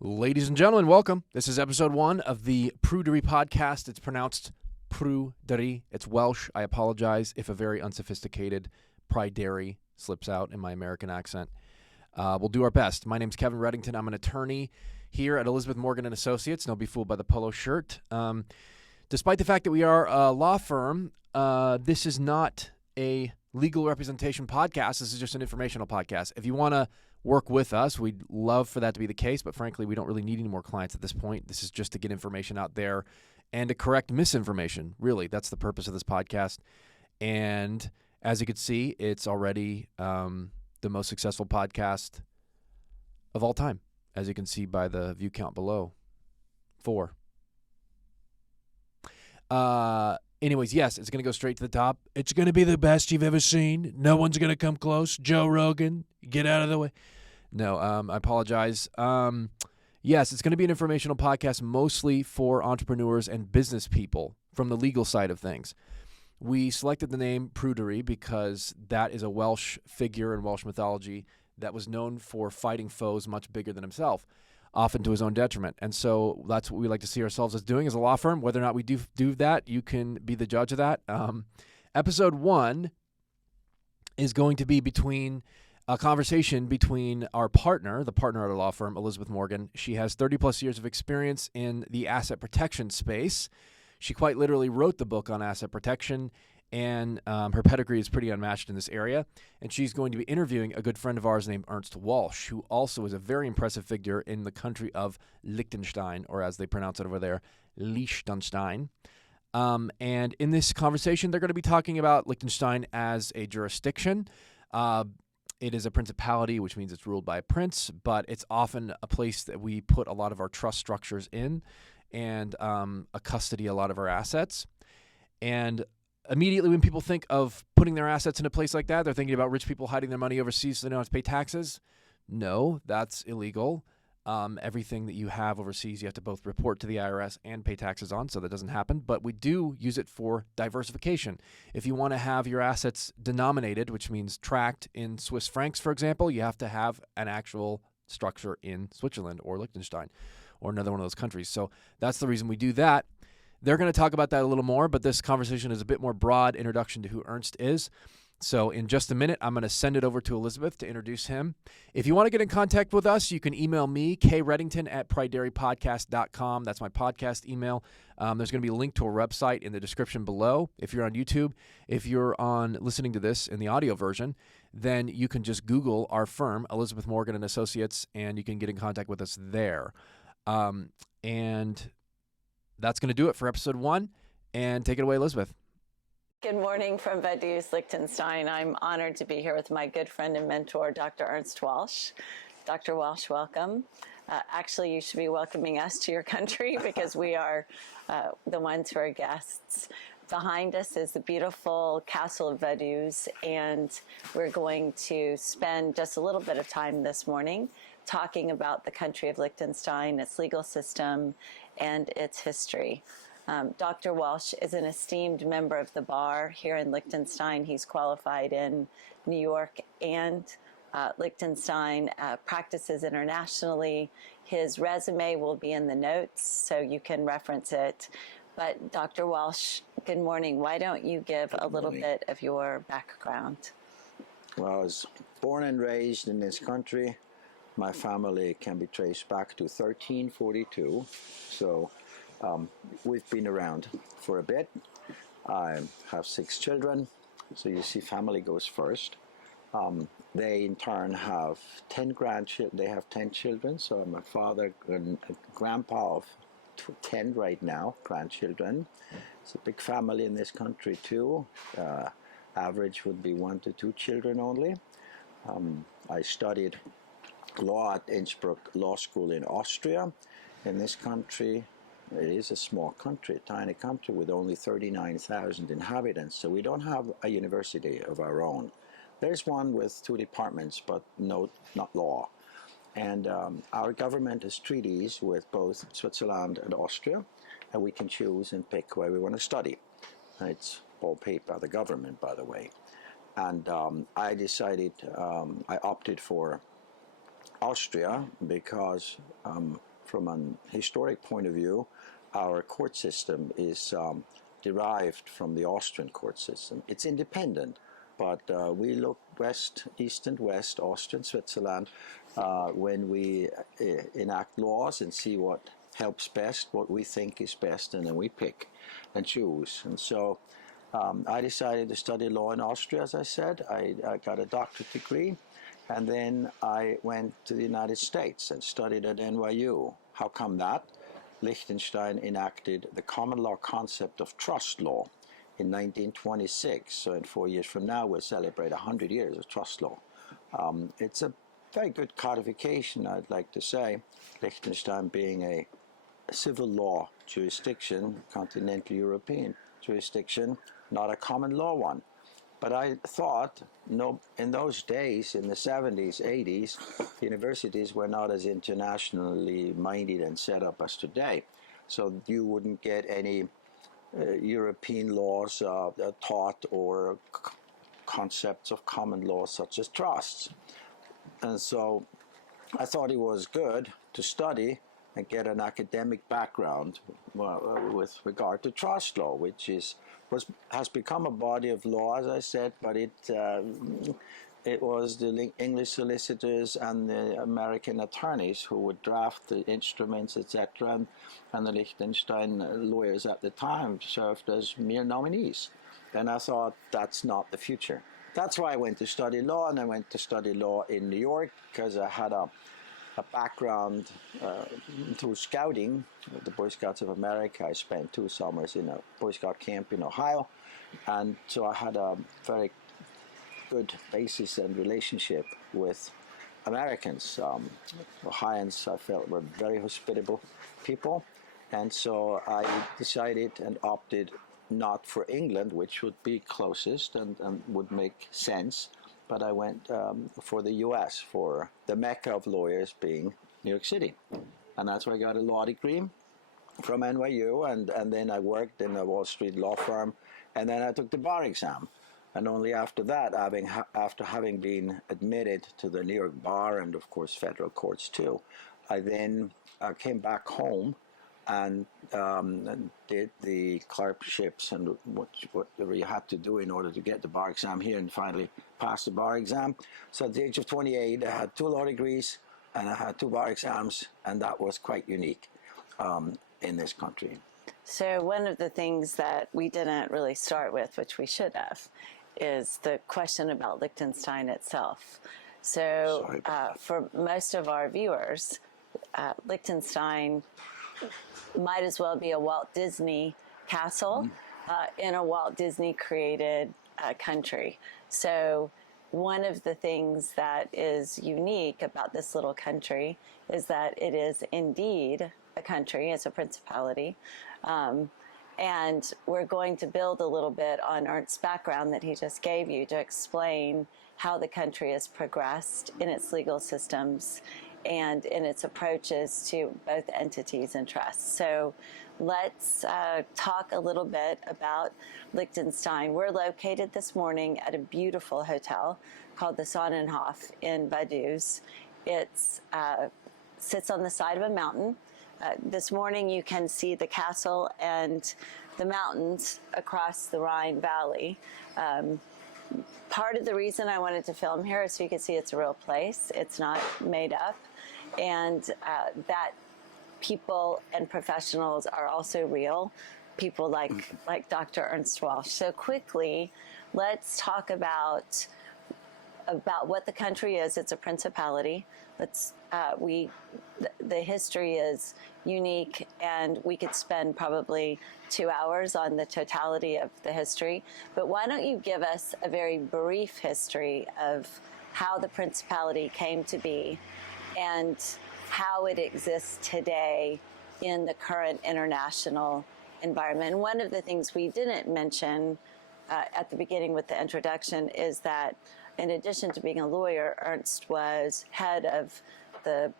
Ladies and gentlemen, welcome. This is episode 1 of the Prudery podcast. It's pronounced Prudery. It's Welsh. I apologize if a very unsophisticated Prydery slips out in my American accent. We'll do our best. My name's Kevin Reddington. I'm an attorney here at Elizabeth Morgan and Associates. Don't be fooled by the polo shirt. Despite the fact that we are a law firm, this is not a legal representation podcast. This is just an informational podcast. If you want to work with us, we'd love for that to be the case, but frankly, we don't really need any more clients at this point. This is just to get information out there and to correct misinformation. Really, that's the purpose of this podcast. And as you can see, it's already the most successful podcast of all time, as you can see by the view count below. 4. Anyways, yes, it's going to go straight to the top. It's going to be the best you've ever seen. No one's going to come close. Joe Rogan, get out of the way. No, I apologize. Yes, it's going to be an informational podcast mostly for entrepreneurs and business people from the legal side of things. We selected the name Prudery because that is a Welsh figure in Welsh mythology that was known for fighting foes much bigger than himself, often to his own detriment. And so that's what we like to see ourselves as doing as a law firm. Whether or not we do that, you can be the judge of that. Episode 1 is going to be a conversation between our partner, the partner at our law firm, Elizabeth Morgan. She has 30-plus years of experience in the asset protection space. She quite literally wrote the book on asset protection, and her pedigree is pretty unmatched in this area. And she's going to be interviewing a good friend of ours named Ernst Walch, who also is a very impressive figure in the country of Liechtenstein, or as they pronounce it over there, Liechtenstein. And in this conversation, they're going to be talking about Liechtenstein as a jurisdiction. It is a principality, which means it's ruled by a prince, but it's often a place that we put a lot of our trust structures in and custody a lot of our assets. And immediately when people think of putting their assets in a place like that, they're thinking about rich people hiding their money overseas so they don't have to pay taxes. No, that's illegal. Everything that you have overseas, you have to both report to the IRS and pay taxes on, so that doesn't happen. But we do use it for diversification. If you want to have your assets denominated, which means tracked in Swiss francs, for example, you have to have an actual structure in Switzerland or Liechtenstein or another one of those countries. So that's the reason we do that. They're going to talk about that a little more, but this conversation is a bit more broad introduction to who Ernst is. So in just a minute, I'm going to send it over to Elizabeth to introduce him. If you want to get in contact with us, you can email me, kreddington@pryderypodcast.com. That's my podcast email. There's going to be a link to a website in the description below. If you're on YouTube, if you're listening to this in the audio version, then you can just Google our firm, Elizabeth Morgan and Associates, and you can get in contact with us there. And that's going to do it for episode 1. And take it away, Elizabeth. Good morning from Vaduz, Liechtenstein. I'm honored to be here with my good friend and mentor, Dr. Ernst Walch. Dr. Walch, welcome. Actually, you should be welcoming us to your country because we are the ones who are guests. Behind us is the beautiful castle of Vaduz, and we're going to spend just a little bit of time this morning talking about the country of Liechtenstein, its legal system, and its history. Dr. Walch is an esteemed member of the bar here in Liechtenstein. He's qualified in New York and Liechtenstein, practices internationally. His resume will be in the notes, so you can reference it. But Dr. Walch, good morning. Why don't you give a little bit of your background? Well, I was born and raised in this country. My family can be traced back to 1342, so we've been around for a bit. I have 6 children, so you see family goes first. They in turn have 10 grandchildren. They have 10 children, so I'm a father and a grandpa of 10 right now, grandchildren. It's a big family in this country too. Average would be 1 to 2 children only. I studied law at Innsbruck Law School in Austria. In this country, it is a small country, a tiny country with only 39,000 inhabitants, so we don't have a university of our own. There's one with 2 departments, but not law. And our government has treaties with both Switzerland and Austria, and we can choose and pick where we want to study. It's all paid by the government, by the way. And I decided, I opted for Austria because, from an historic point of view, our court system is derived from the Austrian court system. It's independent, but we look west, east and west, Austria and Switzerland, when we enact laws and see what helps best, what we think is best, and then we pick and choose. And so I decided to study law in Austria, as I said. I got a doctorate degree, and then I went to the United States and studied at NYU. How come that? Liechtenstein enacted the common law concept of trust law in 1926. So in 4 years from now, we'll celebrate 100 years of trust law. It's a very good codification, I'd like to say, Liechtenstein being a civil law jurisdiction, continental European jurisdiction, not a common law one. But I thought, no, in those days, in the 70s, 80s, universities were not as internationally minded and set up as today. So you wouldn't get any European laws taught or concepts of common law such as trusts. And so I thought it was good to study and get an academic background with regard to trust law, which has become a body of law, as I said, but it was the English solicitors and the American attorneys who would draft the instruments, etc., and the Liechtenstein lawyers at the time served as mere nominees. And I thought, that's not the future. That's why I went to study law, and I went to study law in New York because I had a background through scouting, the Boy Scouts of America. I spent 2 summers in a Boy Scout camp in Ohio, and so I had a very good basis and relationship with Americans. Ohioans, I felt, were very hospitable people, and so I decided and opted not for England, which would be closest and would make sense, but I went for the U.S., for the mecca of lawyers being New York City. And that's where I got a law degree from NYU, and then I worked in a Wall Street law firm, and then I took the bar exam. And only after that, after having been admitted to the New York bar and, of course, federal courts too, I then came back home and did the clerkships and what you had to do in order to get the bar exam here, and finally passed the bar exam. So at the age of 28, I had 2 law degrees and I had 2 bar exams, and that was quite unique in this country. So one of the things that we didn't really start with, which we should have, is the question about Liechtenstein itself. So for most of our viewers, Liechtenstein might as well be a Walt Disney castle in a Walt Disney created country. So one of the things that is unique about this little country is that it is indeed a country, it's a principality. And we're going to build a little bit on Ernst's background that he just gave you to explain how the country has progressed in its legal systems and in its approaches to both entities and trusts. So let's talk a little bit about Liechtenstein. We're located this morning at a beautiful hotel called the Sonnenhof in Vaduz. It sits on the side of a mountain. This morning you can see the castle and the mountains across the Rhine Valley. Part of the reason I wanted to film here is so you can see it's a real place. It's not made up. And that people and professionals are also real, people like Dr. Ernst Walch. So quickly, let's talk about what the country is. It's a principality. The history is unique, and we could spend probably 2 hours on the totality of the history. But why don't you give us a very brief history of how the principality came to be and how it exists today in the current international environment. And one of the things we didn't mention at the beginning with the introduction is that in addition to being a lawyer, Ernst was head of the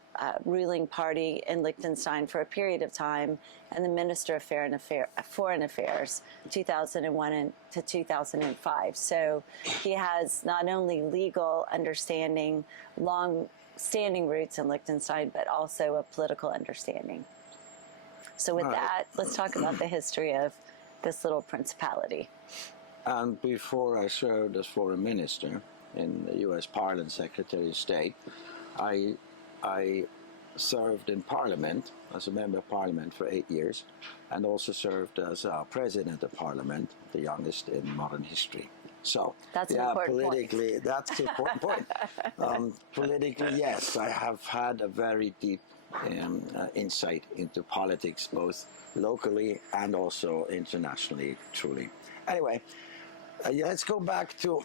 ruling party in Liechtenstein for a period of time, and the Minister of Foreign Affairs, 2001 to 2005. So he has not only legal understanding, long standing roots in Liechtenstein, but also a political understanding. So with that, let's talk about the history of this little principality. And before I served as foreign minister in the U.S. Parliament, Secretary of State, I served in Parliament as a member of Parliament for 8 years, and also served as President of Parliament, the youngest in modern history. So that's an important politically, point. that's an important point. Politically, yes, I have had a very deep insight into politics, both locally and also internationally, truly. Anyway, let's go back to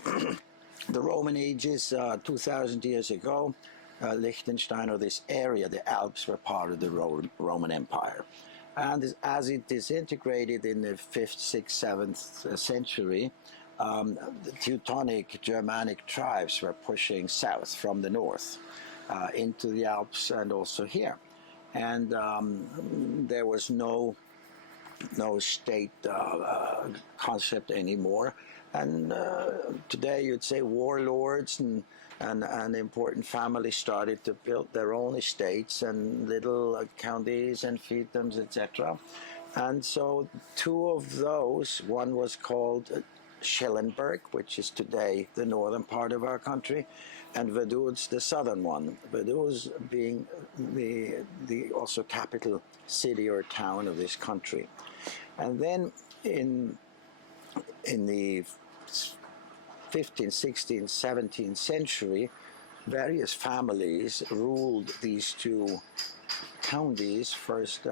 the Roman ages, 2,000 years ago. Liechtenstein, or this area, the Alps, were part of the Roman Empire. And as it disintegrated in the 5th, 6th, 7th century, the Teutonic Germanic tribes were pushing south from the north into the Alps and also here. And there was no state concept anymore. And today you'd say warlords and important families started to build their own estates and little counties and fiefdoms, etc. And so two of those, one was called Schellenberg, which is today the northern part of our country, and Vaduz, the southern one. Vaduz being the also capital city or town of this country. And then in the 15th, 16th, 17th century, various families ruled these two counties, first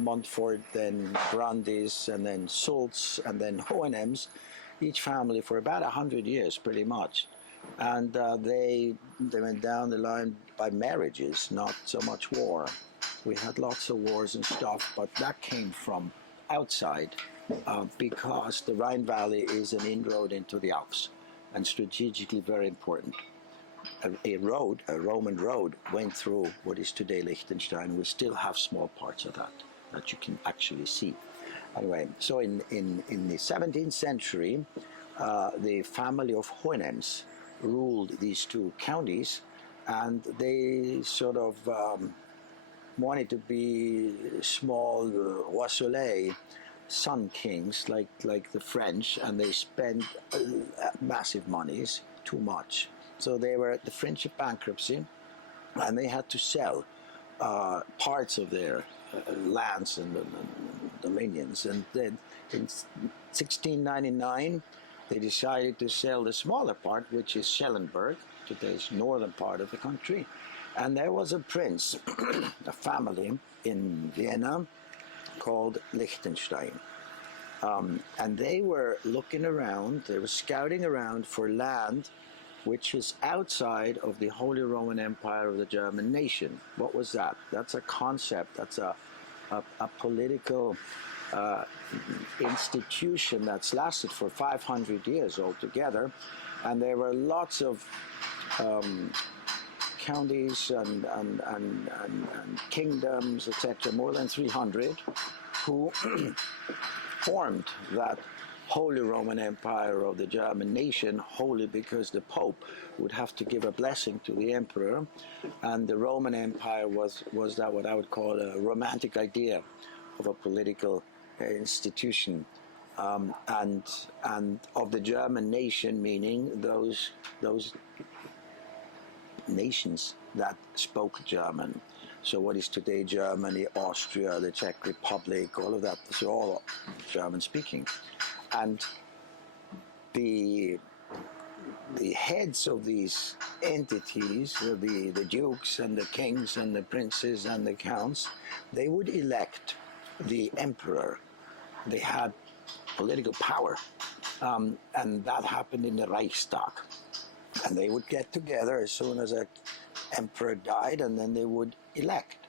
Montfort, then Brandis, and then Sulz, and then Hohenems, each family for about 100 years, pretty much. And they went down the line by marriages, not so much war. We had lots of wars and stuff, but that came from outside because the Rhine Valley is an inroad into the Alps, and strategically very important. A Roman road, went through what is today Liechtenstein. We still have small parts of that you can actually see. Anyway, so in the 17th century, the family of Hohenems ruled these two counties, and they sort of wanted to be small roi soleil, sun kings, like the French, and they spent massive monies, too much. So they were at the fringe of bankruptcy, and they had to sell parts of their lands and dominions. And then in 1699, they decided to sell the smaller part, which is Schellenberg, today's northern part of the country. And there was a prince, a family in Vienna called Liechtenstein. And they were looking around, they were scouting around for land which was outside of the Holy Roman Empire of the German nation. What was that? That's a concept, that's a political institution that's lasted for 500 years altogether. And there were lots of counties and kingdoms, etc., more than 300, who formed that Holy Roman Empire of the German nation, holy because the Pope would have to give a blessing to the emperor, and the Roman Empire was that what I would call a romantic idea of a political institution, and of the German nation, meaning those nations that spoke German. So what is today Germany, Austria, the Czech Republic, all of that, those are all German speaking. And the heads of these entities, the dukes and the kings and the princes and the counts, they would elect the emperor. They had political power, and that happened in the Reichstag. And they would get together as soon as an emperor died, and then they would elect.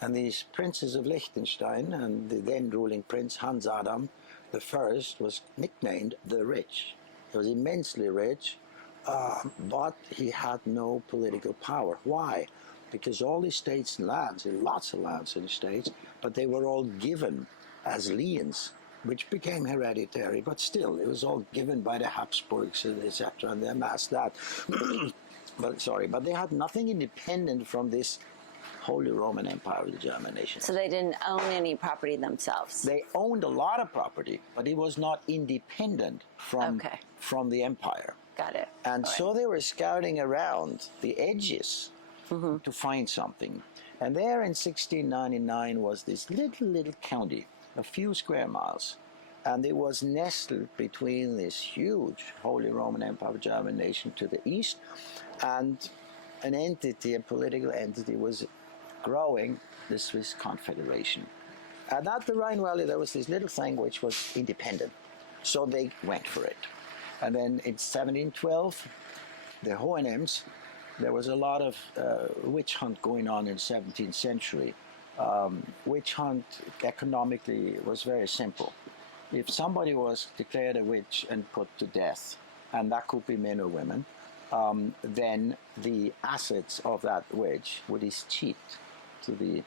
And these princes of Liechtenstein and the then ruling prince Hans Adam I was nicknamed the Rich. He was immensely rich, but he had no political power. Why? Because all the estates and lands, lots of lands in the states, but they were all given as liens, which became hereditary, but still, it was all given by the Habsburgs, etc., and they amassed that. but they had nothing independent from this Holy Roman Empire of the German nations. So they didn't own any property themselves. They owned a lot of property, but it was not independent from the empire. Got it. And All so right. they were scouting around the edges to find something. And there in 1699 was this little county, a few square miles. And it was nestled between this huge Holy Roman Empire of German nation to the east and an entity, a political entity, was growing, the Swiss Confederation. And at the Rhine Valley, there was this little thing which was independent. So they went for it. And then in 1712, the Hohenems, there was a lot of witch hunt going on in the 17th century. Witch hunt economically was very simple. If somebody was declared a witch and put to death, and that could be men or women, then the assets of that witch would escheat to the,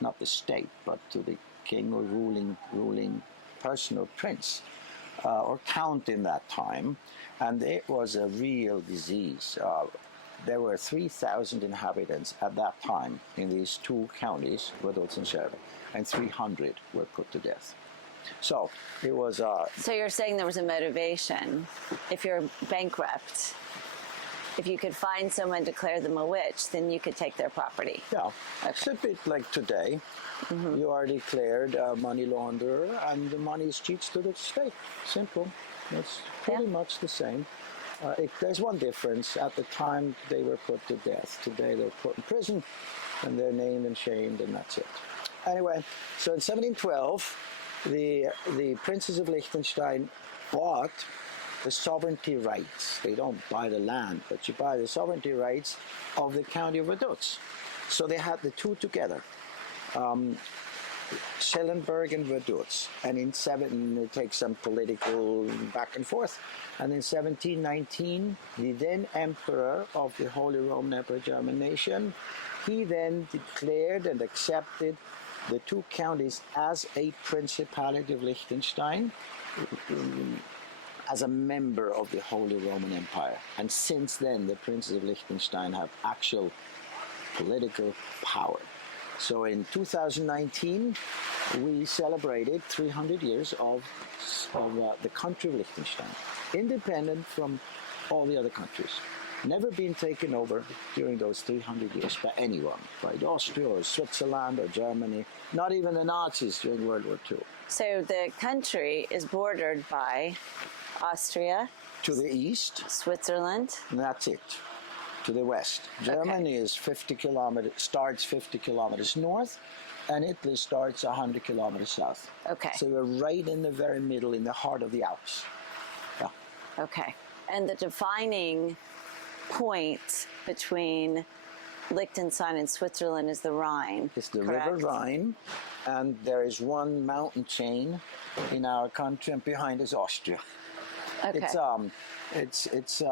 not the state, but to the king or ruling person or prince, or count in that time. And it was a real disease. There were 3,000 inhabitants at that time in these two counties, Vaduz and Scherbe, and 300 were put to death. So it was. So you're saying there was a motivation. If you're bankrupt, if you could find someone, declare them a witch, then you could take their property. Yeah, it's a bit like today. You are declared a money launderer, and the money is cheats to the state. Simple. It's pretty much the same. There's one difference. At the time, they were put to death. Today, they're put in prison, and they're named and shamed, and that's it. Anyway, so in 1712, the princes of Liechtenstein bought the sovereignty rights. They don't buy the land, but you buy the sovereignty rights of the county of Vaduz. So they had the two together, Schellenberg and Vaduz. And it takes some political back and forth. And in 1719, the then emperor of the Holy Roman Empire German nation, he then declared and accepted the two counties as a principality of Liechtenstein, as a member of the Holy Roman Empire. And since then, the princes of Liechtenstein have actual political power. So in 2019, we celebrated 300 years of the country of Liechtenstein, independent from all the other countries. Never been taken over during those 300 years by anyone, by Austria or Switzerland or Germany, not even the Nazis during World War II. So the country is bordered by Austria, To the east, Switzerland. and that's it. To the west. Germany is 50 kilometers, starts 50 kilometers north, and Italy starts 100 kilometers south. Okay. So we're right in the very middle, in the heart of the Alps. Yeah. Okay. And the defining point between Liechtenstein and Switzerland is the Rhine. It's the correct? River Rhine, and there is one mountain chain in our country, and behind is Austria. Okay. It's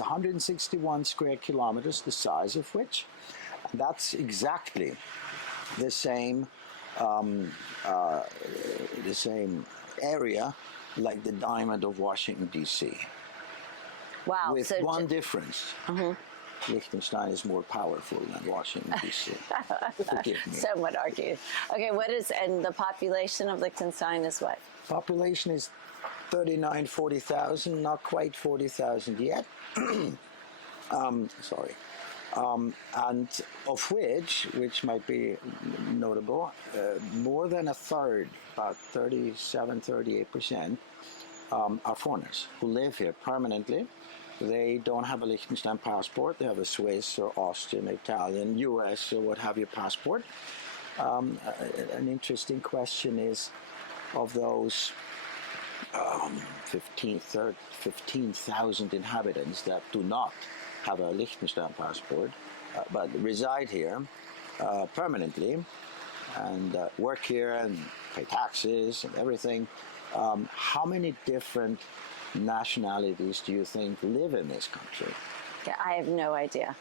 161 square kilometers, the size of which, and that's exactly the same area like the diamond of Washington D.C. Wow. With so one difference. Liechtenstein is more powerful than Washington D.C. Forgive me. some would argue. Okay, and the population of Liechtenstein is what? Population is 40,000, not quite 40,000 yet. Sorry. And of which might be notable, more than a third, about 38%, are foreigners who live here permanently. They don't have a Liechtenstein passport. They have a Swiss or Austrian, Italian, US or what have you passport. An interesting question is, of those 15,000 inhabitants that do not have a Liechtenstein passport, but reside here permanently and work here and pay taxes and everything, how many different nationalities do you think live in this country? Yeah, I have no idea.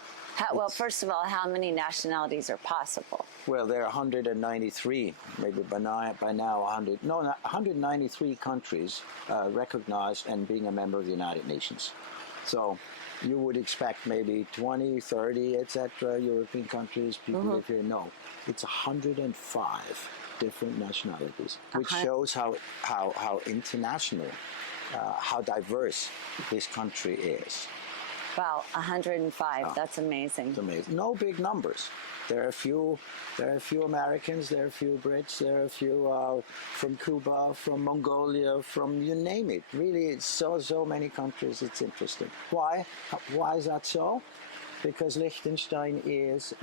Well, first of all, how many nationalities are possible? Well, there are 193, maybe by now 193 countries recognized and being a member of the United Nations. So you would expect maybe 20, 30, etc. European countries, people live here. No, it's 105 different nationalities, which shows how international, how diverse this country is. Wow, 105. That's amazing. It's amazing. No big numbers. There are a few Americans, there are a few Brits, there are a few from Cuba, from Mongolia, from you name it. Really, it's so many countries. It's interesting. Why? Why is that so? Because Liechtenstein is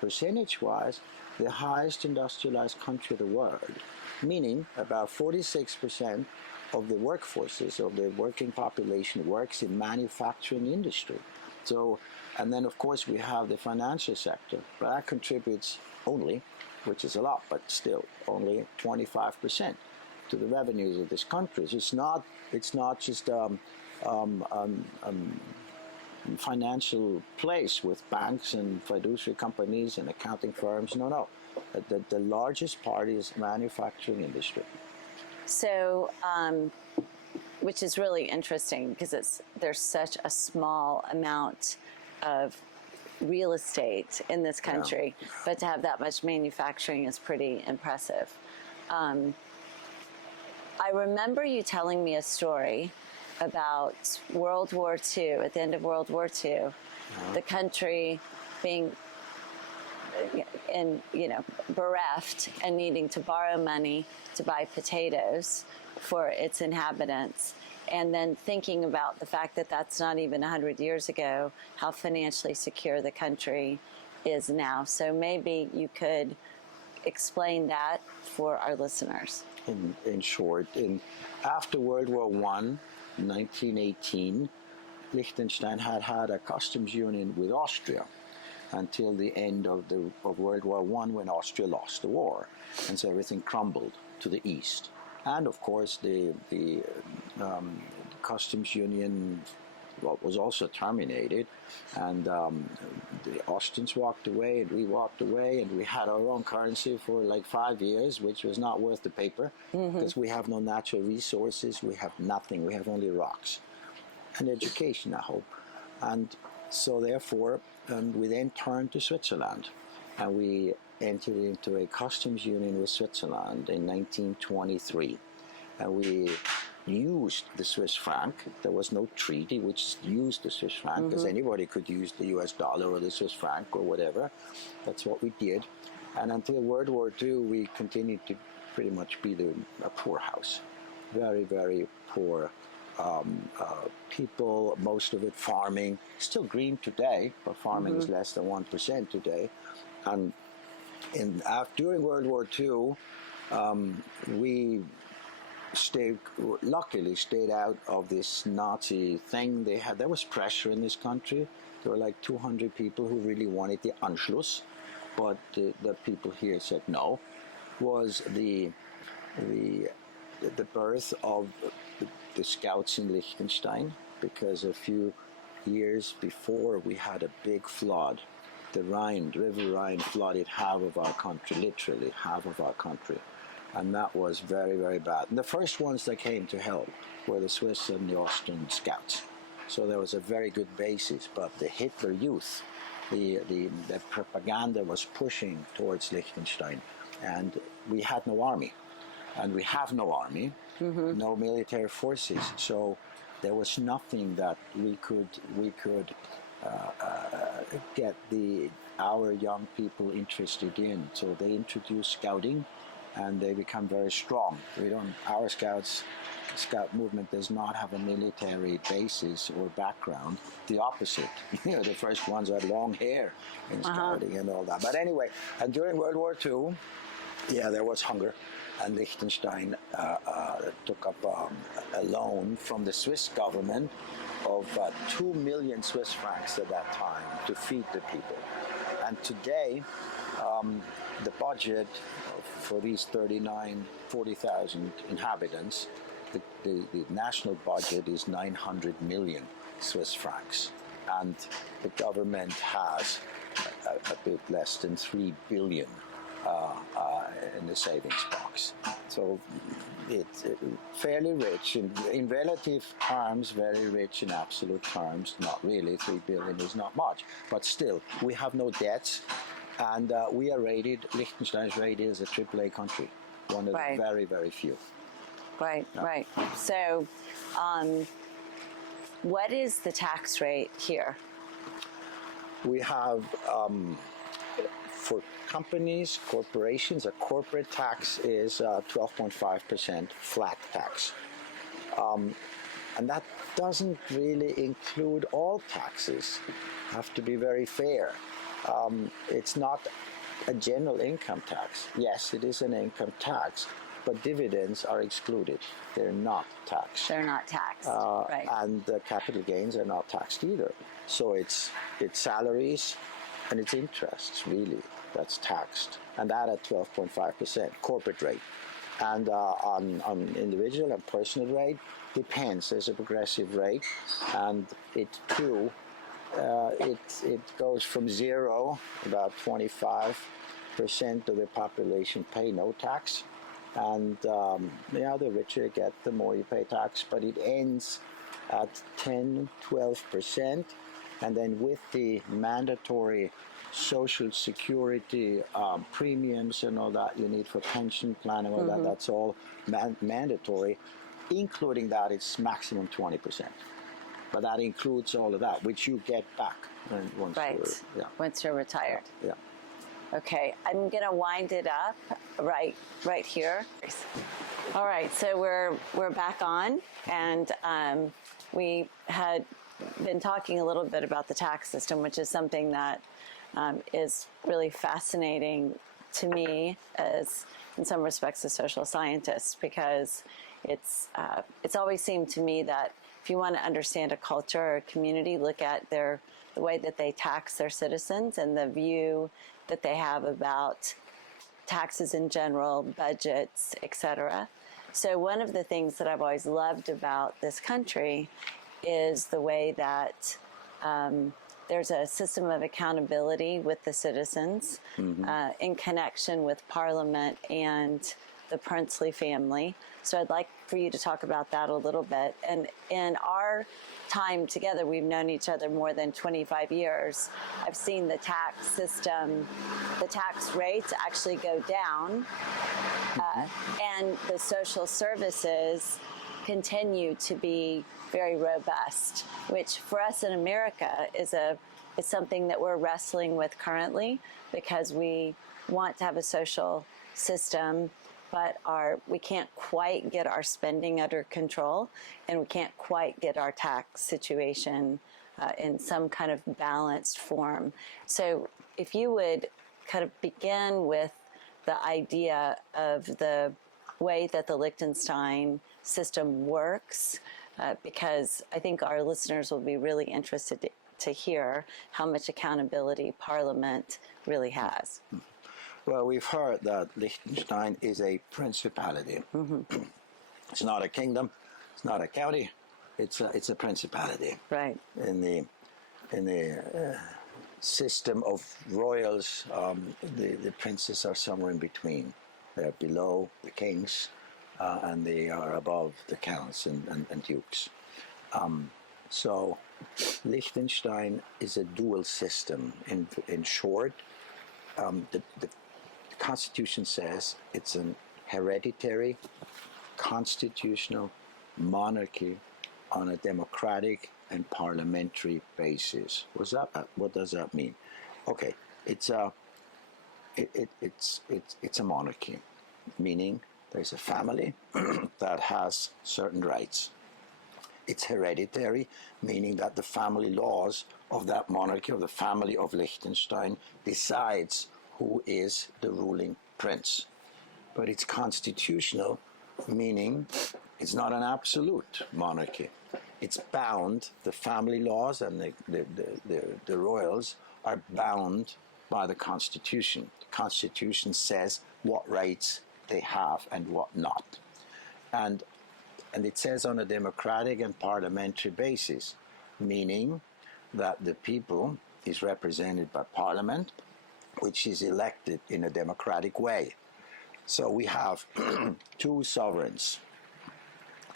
percentage-wise, the highest industrialized country of the world, meaning about 46% of the workforces, of the working population, works in manufacturing industry. So, and then of course we have the financial sector, but that contributes only, which is a lot, but still only 25% to the revenues of this country. So it's not just financial place with banks and fiduciary companies and accounting firms. No. The largest part is manufacturing industry. So, which is really interesting because there's such a small amount of real estate in this country, but to have that much manufacturing is pretty impressive. I remember you telling me a story about World War II, at the end of World War II, the country being bereft and needing to borrow money to buy potatoes for its inhabitants, and then thinking about the fact that that's not even 100 years ago, how financially secure the country is now. So maybe you could explain that for our listeners. In short, after World War I, 1918, Liechtenstein had a customs union with Austria until the end of World War I, when Austria lost the war, and so everything crumbled to the east. And of course, the customs union was also terminated, and the Austrians walked away, and we walked away, and we had our own currency for like 5 years, which was not worth the paper, because we have no natural resources, we have nothing, we have only rocks and education, I hope. And so therefore, we then turned to Switzerland, and we entered into a customs union with Switzerland in 1923, and we used the Swiss franc. There was no treaty, we just used the Swiss franc, because anybody could use the US dollar or the Swiss franc or whatever. That's what we did. And until World War II, we continued to pretty much be a poorhouse. Very, very poor people, most of it farming. Still green today, but farming is less than 1% today. And during World War II, we luckily stayed out of this Nazi thing they had. There was pressure in this country. There were like 200 people who really wanted the Anschluss, but the people here said no. Was the birth of the Scouts in Liechtenstein, because a few years before we had a big flood. The River Rhine flooded half of our country, literally half of our country. And that was very, very bad. And the first ones that came to help were the Swiss and the Austrian Scouts. So there was a very good basis. But the Hitler Youth, the propaganda was pushing towards Liechtenstein. And we had no army. And we have no army, no military forces. So there was nothing that we could get our young people interested in. So they introduced scouting, and they become very strong. Our scout movement does not have a military basis or background. The opposite. The first ones had long hair in scouting and all that. But anyway, and during World War II, there was hunger, and Liechtenstein took up a loan from the Swiss government of 2 million Swiss francs at that time to feed the people. And today, the budget for these 40,000 inhabitants, the national budget is 900 million Swiss francs. And the government has a bit less than 3 billion in the savings box. So it's fairly rich in relative terms, very rich in absolute terms. Not really. 3 billion is not much, but still, we have no debts, and we are rated. Liechtenstein is rated as a AAA country, one of the very, very few. Right, right. So, what is the tax rate here? We have, for companies, corporations, a corporate tax is 12.5% flat tax. And that doesn't really include all taxes. Have to be very fair. It's not a general income tax. Yes, it is an income tax, but dividends are excluded. They're not taxed. They're not taxed, right. And capital gains are not taxed either. So it's salaries and it's interests, really, that's taxed. And that at 12.5% corporate rate. And on individual and personal rate, depends. There's a progressive rate, and it too, it goes from zero, about 25% of the population pay no tax. And the richer you get, the more you pay tax, but it ends at 10-12%, and then with the mandatory social security premiums and all that you need for pension plan and all that, that's all mandatory. Including that, it's maximum 20%. But that includes all of that, which you get back once once you're retired. Yeah. Okay, I'm gonna wind it up right here. All right, so we're back on, and we had been talking a little bit about the tax system, which is something that is really fascinating to me, as in some respects a social scientist, because it's always seemed to me that if you want to understand a culture or a community, look at the way that they tax their citizens and the view that they have about taxes in general, budgets, etc. So one of the things that I've always loved about this country is the way that there's a system of accountability with the citizens in connection with Parliament and the princely family. So I'd like for you to talk about that a little bit. And in our time together, we've known each other more than 25 years. I've seen the tax system, the tax rates actually go down, and the social services continue to be very robust, which for us in America is something that we're wrestling with currently, because we want to have a social system, but we can't quite get our spending under control, and we can't quite get our tax situation in some kind of balanced form. So if you would kind of begin with the idea of the way that the Liechtenstein system works, because I think our listeners will be really interested to hear how much accountability Parliament really has. Well, we've heard that Liechtenstein is a principality. It's not a kingdom, it's not a county, it's a principality. Right. In the system of royals, the princes are somewhere in between. They're below the kings, and they are above the counts and dukes. So Liechtenstein is a dual system. In short, the Constitution says it's an hereditary constitutional monarchy on a democratic and parliamentary basis. What does that mean? Okay, it's a monarchy, meaning there's a family that has certain rights. It's hereditary, meaning that the family laws of that monarchy, of the family of Liechtenstein, decides who is the ruling prince. But it's constitutional, meaning it's not an absolute monarchy. It's bound, the family laws and the royals are bound by the Constitution. The Constitution says what rights they have and what not. And it says on a democratic and parliamentary basis, meaning that the people is represented by Parliament, which is elected in a democratic way. So we have two sovereigns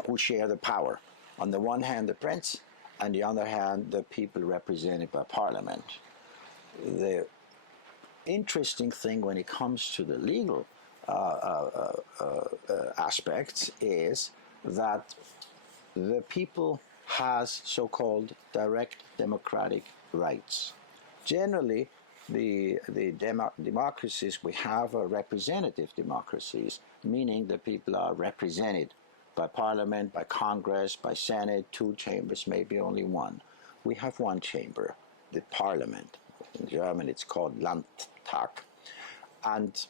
who share the power. On the one hand, the prince, and the other hand, the people represented by parliament. The interesting thing when it comes to the legal aspects is that the people has so-called direct democratic rights. Generally, the democracies we have are representative democracies, meaning the people are represented by parliament, by Congress, by Senate, two chambers, maybe only one. We have one chamber, the parliament. In German it's called Landtag. And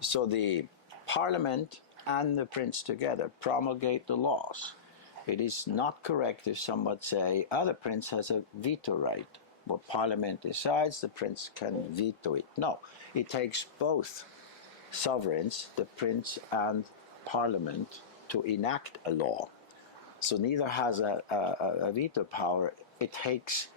so the parliament and the prince together promulgate the laws. It is not correct if someone say, the prince has a veto right. What parliament decides, the prince can veto it. No, it takes both sovereigns, the prince and parliament, to enact a law. So neither has a veto power. It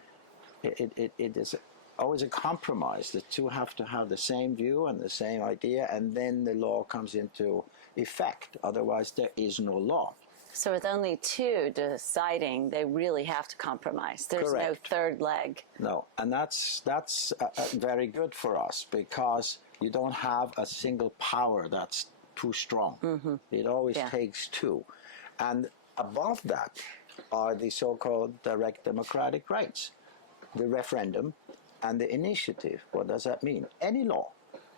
is always a compromise. The two have to have the same view and the same idea, and then the law comes into effect. Otherwise, there is no law. So with only two deciding, they really have to compromise. There's Correct. no third leg. No, and that's very good for us, because you don't have a single power that's too strong. Mm-hmm. It always takes two. And above that are the so-called direct democratic rights, the referendum and the initiative. What does that mean? Any law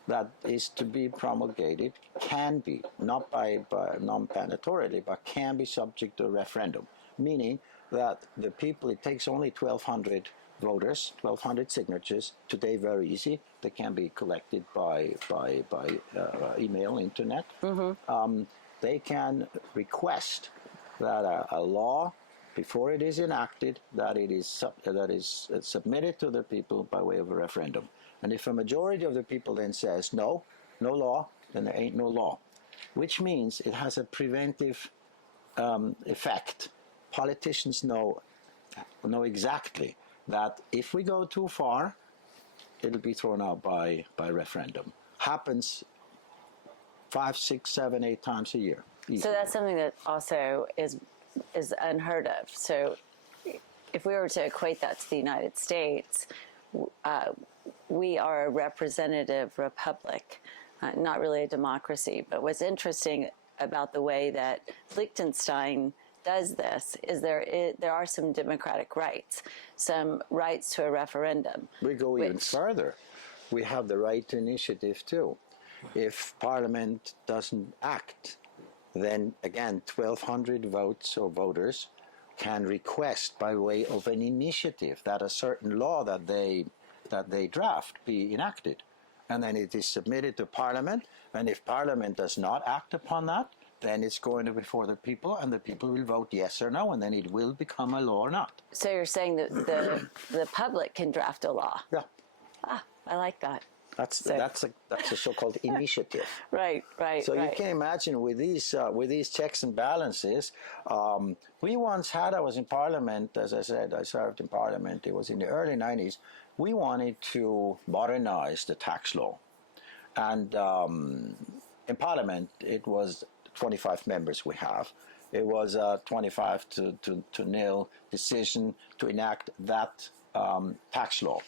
that is to be promulgated can be, not by non-mandatorily, but can be subject to a referendum, meaning that the people, it takes only 1,200 voters, 1,200 signatures, today very easy. They can be collected by email, internet. Mm-hmm. They can request that a law, before it is enacted, that it is submitted to the people by way of a referendum. And if a majority of the people then says no law, then there ain't no law, which means it has a preventive effect. Politicians know exactly that if we go too far, it'll be thrown out by referendum. Happens 5, 6, 7, 8 times a year. Easily. So that's something that also is unheard of. So if we were to equate that to the United States, we are a representative republic, not really a democracy. But what's interesting about the way that Liechtenstein does this is there are some democratic rights, some rights to a referendum. We go even further. We have the right to initiative too. If Parliament doesn't act, then again 1,200 votes or voters can request by way of an initiative that a certain law that they draft be enacted, and then it is submitted to Parliament. And if Parliament does not act upon that, then it's going to be before the people, and the people will vote yes or no, and then it will become a law or not. So you're saying that the public can draft a law? Yeah. I like that. That's a so-called initiative. Right. So you can imagine with these checks and balances. We once had. I was in Parliament, as I said. I served in Parliament. It was in the early 90s. We wanted to modernize the tax law, and in Parliament it was 25 members we have. It was a 25 to 0 decision to enact that tax law.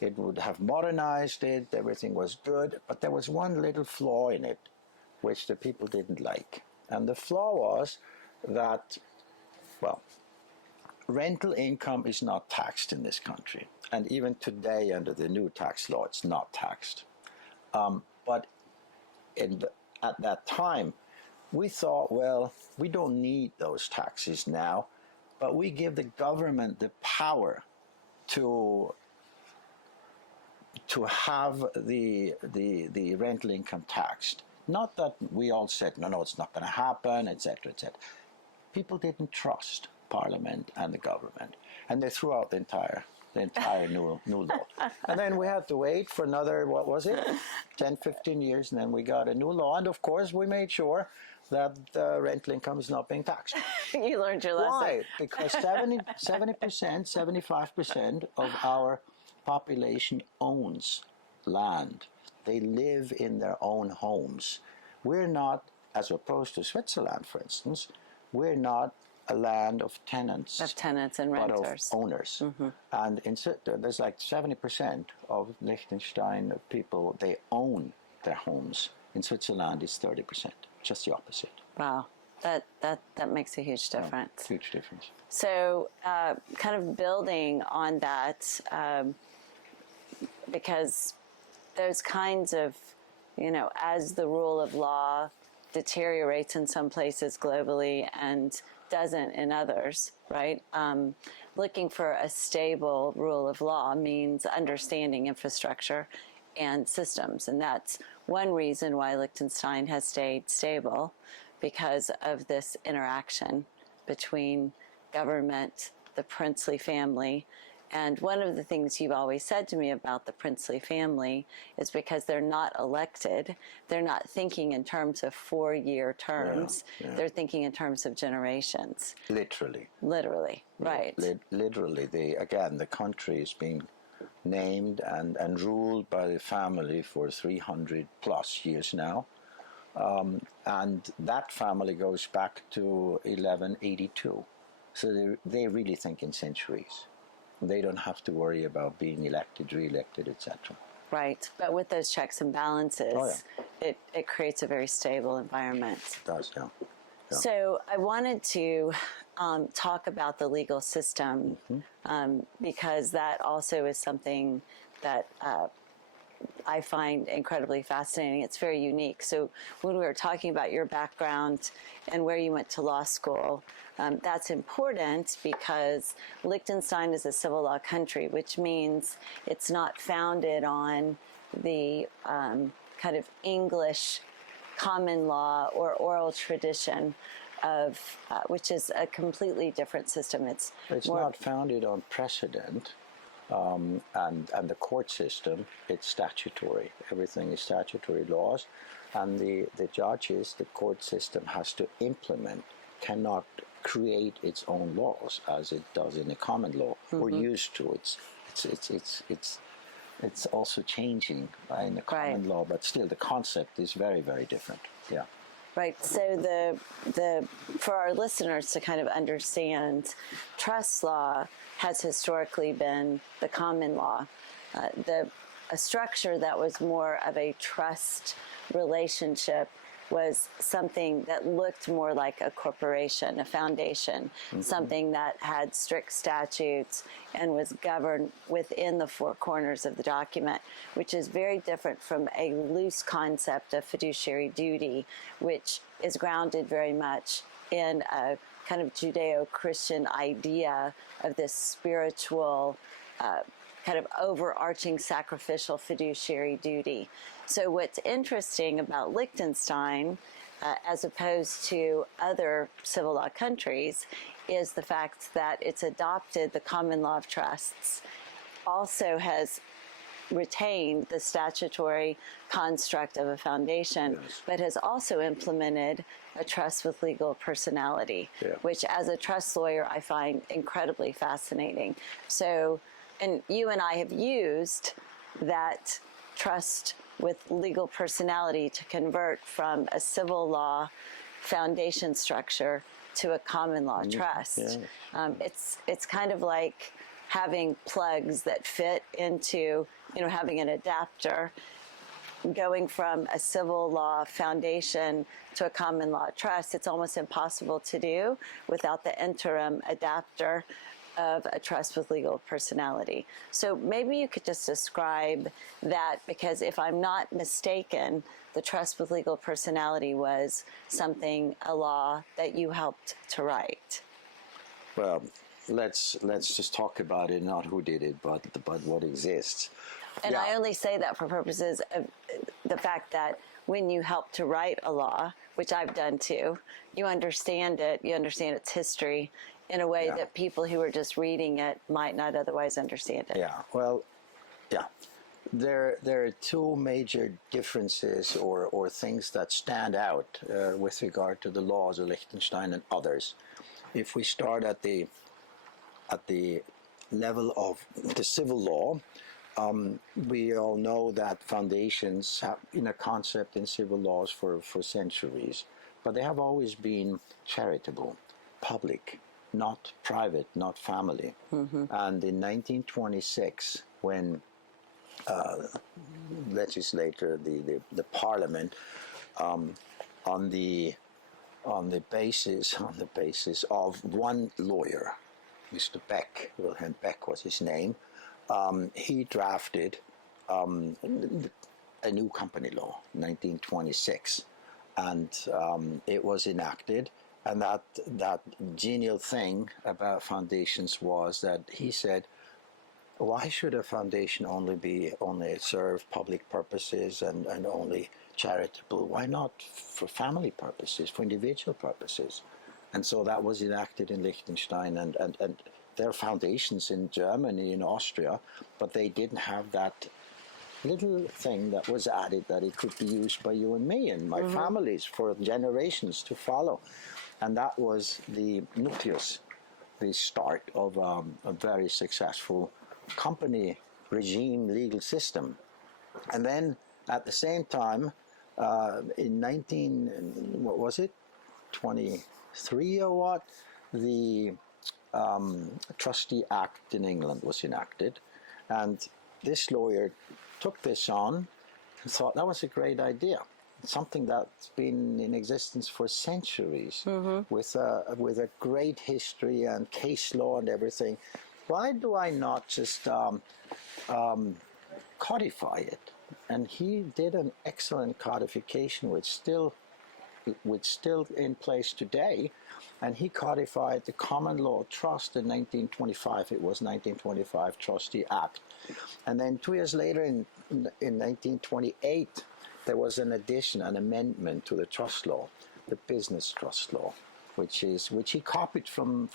It would have modernized it, everything was good, but there was one little flaw in it, which the people didn't like. And the flaw was that, well, rental income is not taxed in this country. And even today, under the new tax law, it's not taxed. But at that time, we thought, well, we don't need those taxes now, but we give the government the power to have the rental income taxed. Not that we all said, no, it's not going to happen, etc., etc. People didn't trust Parliament and the government, and they threw out the entire new law. And then we had to wait for another, 10, 15 years, and then we got a new law. And of course, we made sure that rental income is not being taxed. You learned your lesson. Why? Because 70%, 75% of our population owns land. They live in their own homes. we're not, as opposed to Switzerland, for instance, we're not a land of tenants. Of tenants and but renters. of owners. And there's like 70% of Liechtenstein people, they own their homes. In Switzerland, it's 30%, just the opposite. Wow, that makes a huge difference. Huge difference. So, kind of building on that, because those kinds of, as the rule of law deteriorates in some places globally and doesn't in others, right? Looking for a stable rule of law means understanding infrastructure and systems. And that's one reason why Liechtenstein has stayed stable, because of this interaction between government, the princely family. And one of the things you've always said to me about the princely family is because they're not elected, they're not thinking in terms of 4-year terms, they're thinking in terms of generations. Literally, right. Literally, the country is being named and ruled by the family for 300 plus years now. And that family goes back to 1182. So they really think in centuries. They don't have to worry about being elected, re-elected, etc. Right, but with those checks and balances, it creates a very stable environment. It does, yeah. So I wanted to talk about the legal system, because that also is something that I find incredibly fascinating. It's very unique. So when we were talking about your background and where you went to law school, that's important because Liechtenstein is a civil law country, which means it's not founded on the kind of English common law or oral tradition of which is a completely different system. It's not founded on precedent. And the court system, it's statutory. Everything is statutory laws. And the judges, the court system has to implement, cannot create its own laws as it does in the common law, or used to. It's also changing in the common law, but still the concept is very, very different. Yeah. Right. So the for our listeners to kind of understand, trust law has historically been the common law, a structure that was more of a trust relationship was something that looked more like a corporation, a foundation, something that had strict statutes and was governed within the four corners of the document, which is very different from a loose concept of fiduciary duty, which is grounded very much in a kind of Judeo-Christian idea of this spiritual kind of overarching sacrificial fiduciary duty. So what's interesting about Liechtenstein, as opposed to other civil law countries, is the fact that it's adopted the common law of trusts, also has retained the statutory construct of a foundation, but has also implemented a trust with legal personality, which as a trust lawyer I find incredibly fascinating. So, and you and I have used that trust with legal personality to convert from a civil law foundation structure to a common law trust. It's kind of like having plugs that fit into, having an adapter, going from a civil law foundation to a common law trust. It's almost impossible to do without the interim adapter of a trust with legal personality. So maybe you could just describe that, because if I'm not mistaken, the trust with legal personality was a law that you helped to write. Well, let's just talk about it, not who did it, but what exists. And I only say that for purposes of the fact that when you help to write a law, which I've done too, you understand it, you understand its history in a way that people who are just reading it might not otherwise understand it. There are two major differences or things that stand out with regard to the laws of Liechtenstein and others. If we start at the level of the civil law, we all know that foundations have been a concept in civil laws for centuries, but they have always been charitable, public, not private, not family. And in 1926, when legislator, the parliament, on the basis of one lawyer, Mr. Beck, Wilhelm Beck was his name, he drafted a new company law, 1926, and it was enacted. And that genial thing about foundations was that he said, why should a foundation only serve public purposes and only charitable? Why not for family purposes, for individual purposes? And so that was enacted in Liechtenstein, and there are foundations in Germany, in Austria, but they didn't have that little thing that was added, that it could be used by you and me and my families for generations to follow. And that was the nucleus, the start of a very successful company regime legal system. And then at the same time, in 23 or what, the Trustee Act in England was enacted, and this lawyer took this on and thought that was a great idea, something that's been in existence for centuries, with a great history and case law and everything. Why do I not just codify it? And he did an excellent codification, which still in place today. And he codified the common law trust in 1925. It was 1925 Trustee Act. And then 2 years later, in 1928, there was an addition, an amendment to the trust law, the business trust law, which he copied from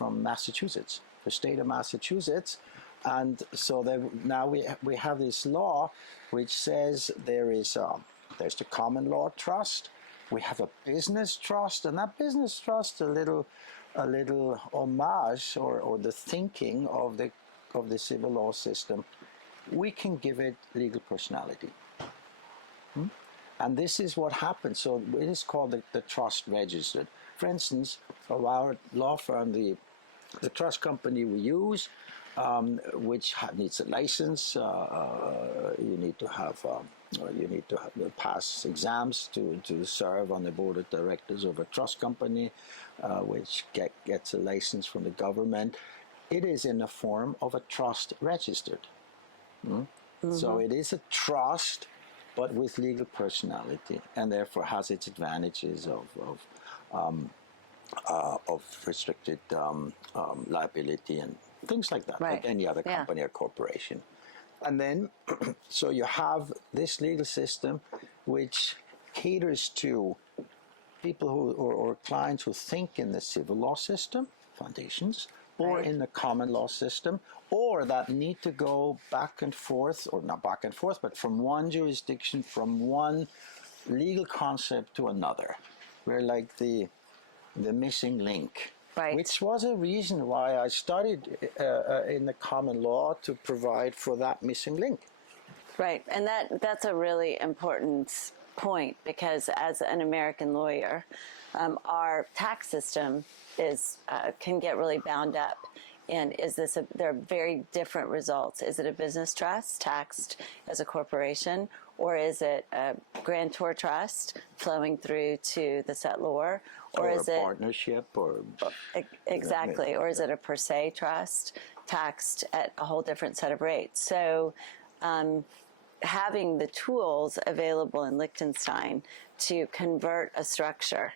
Massachusetts, the state of Massachusetts. And so now we have this law which says there's the common law trust. We have a business trust, and that business trust, a little homage or the thinking of the civil law system, we can give it legal personality. And this is what happens. So it is called the trust registered. For instance, of our law firm, the trust company we use, which needs a license, you need to have pass exams to serve on the board of directors of a trust company, which gets a license from the government. It is in the form of a trust registered. So it is a trust, but with legal personality, and therefore has its advantages of restricted liability and things like that, like any other company or corporation. And then, so you have this legal system which caters to people or clients who think in the civil law system, foundations, or in the common law system, or that need to go back and forth, or not back and forth, but from one jurisdiction, from one legal concept to another. We're like the missing link. Which was a reason why I studied in the common law, to provide for that missing link. Right, and that's a really important point, because as an American lawyer, our tax system can get really bound up. And there are very different results. Is it a business trust taxed as a corporation, or is it a grantor trust flowing through to the settlor, or is it partnership, or exactly, or is it a per se trust taxed at a whole different set of rates? So having the tools available in Liechtenstein to convert a structure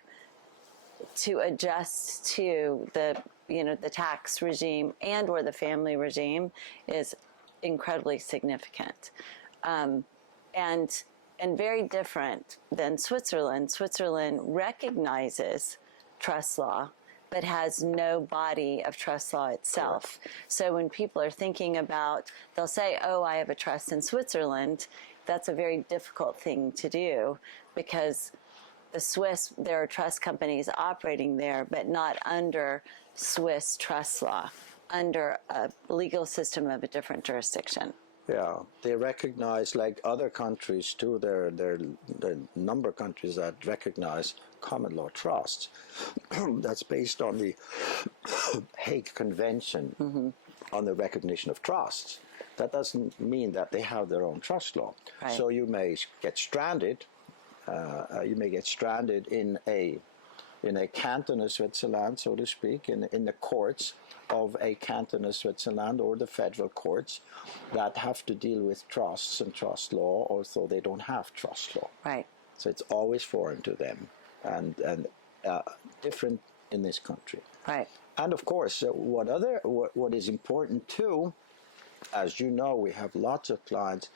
to adjust to the tax regime and or the family regime is incredibly significant, and very different than Switzerland. Switzerland recognizes trust law, but has no body of trust law itself. Correct. So when people are thinking about, they'll say, oh, I have a trust in Switzerland. That's a very difficult thing to do, because there are trust companies operating there, but not under Swiss trust law, under a legal system of a different jurisdiction. Yeah, they recognize, like other countries too, there are a number of countries that recognize common law trusts. That's based on the Hague Convention on the recognition of trusts. That doesn't mean that they have their own trust law. Right. So you may get stranded. You may get stranded in a canton of Switzerland, so to speak, in the courts of a canton of Switzerland or the federal courts that have to deal with trusts and trust law, although they don't have trust law. Right. So it's always foreign to them and different in this country. Right. And of course, what is important too, as you know, we have lots of clients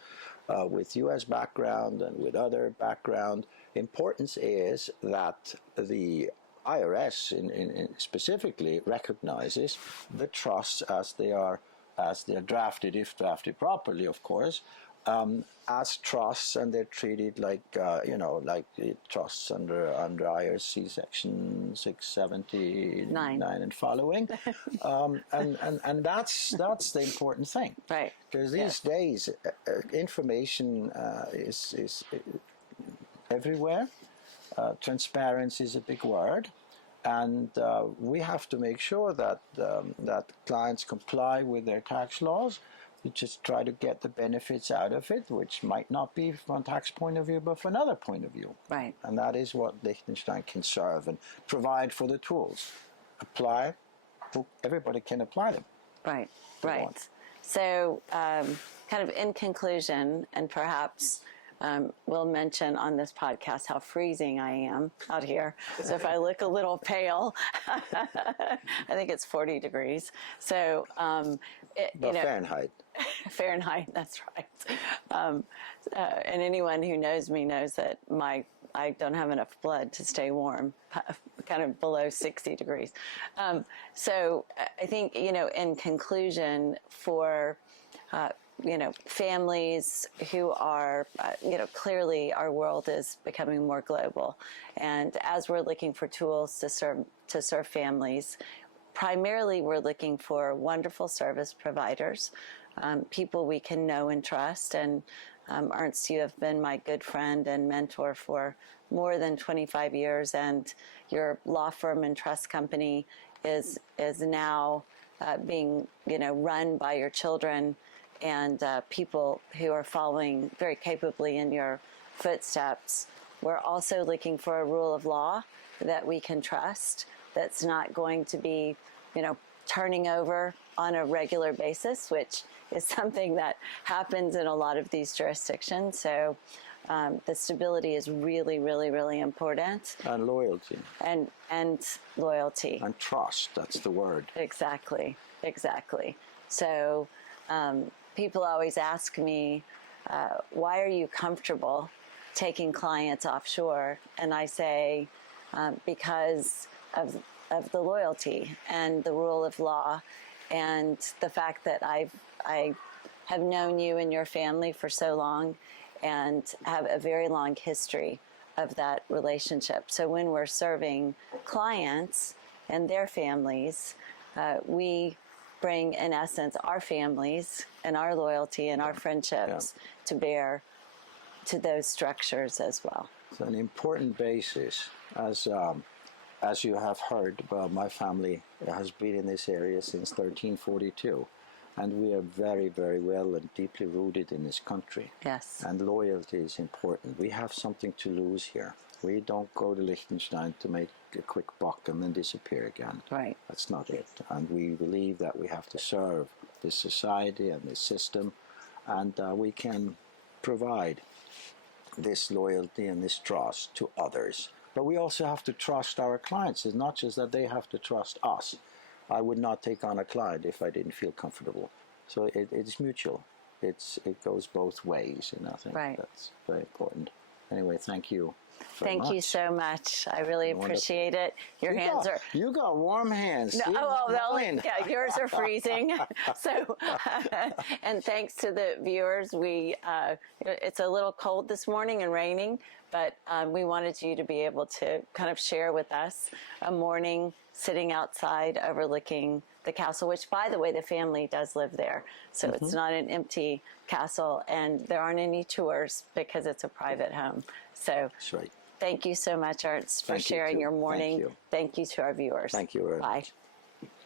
with U.S. background and with other background. Importance is that the IRS in specifically recognizes the trusts as they are drafted, if drafted properly, of course, as trusts, and they're treated like like trusts under IRC section 679 and following, and that's the important thing, Right. because these days information is everywhere. Transparency is a big word, and we have to make sure that that clients comply with their tax laws. We just try to get the benefits out of it, which might not be from a tax point of view, but from another point of view. Right. And that is what Liechtenstein can serve and provide for the tools. Apply, everybody can apply them. Right. They Right. want. So, kind of in conclusion, and perhaps we'll mention on this podcast how freezing I am out here. So if I look a little pale, I think it's 40 degrees. So, Fahrenheit. Fahrenheit, that's right. And anyone who knows me knows that I don't have enough blood to stay warm, kind of below 60 degrees. So I think, in conclusion, for families who are, clearly our world is becoming more global. And as we're looking for tools to serve families, primarily we're looking for wonderful service providers, people we can know and trust. And Ernst, you have been my good friend and mentor for more than 25 years, and your law firm and trust company is now being run by your children and people who are following very capably in your footsteps. We're also looking for a rule of law that we can trust, that's not going to be, turning over on a regular basis, which is something that happens in a lot of these jurisdictions. So the stability is really, really, really important. And loyalty. And loyalty. And trust, that's the word. Exactly. So people always ask me, why are you comfortable taking clients offshore? And I say, because of the loyalty and the rule of law, and the fact that I have known you and your family for so long and have a very long history of that relationship. So when we're serving clients and their families, we bring, in essence, our families and our loyalty and our friendships to bear to those structures as well. It's an important basis. As you have heard, my family has been in this area since 1342, and we are very, very well and deeply rooted in this country. Yes. And loyalty is important. We have something to lose here. We don't go to Liechtenstein to make a quick buck and then disappear again. Right. That's not it. And we believe that we have to serve this society and this system, and we can provide this loyalty and this trust to others. But we also have to trust our clients. It's not just that they have to trust us. I would not take on a client if I didn't feel comfortable. So it's mutual. It goes both ways, and I think that's very important. Anyway, thank you. very Thank you much. so much. I really appreciate it. Your hands are. You got warm hands. No, See? Mine. yeah, yours are freezing. So, and thanks to the viewers, it's a little cold this morning and raining, but we wanted you to be able to kind of share with us a morning sitting outside overlooking the castle, which, by the way, the family does live there. So it's not an empty castle, and there aren't any tours because it's a private home. So That's right. thank you so much, Ernst, for Thank you, sharing too. your morning. Thank you. Thank you to our viewers. Thank you very Bye. much.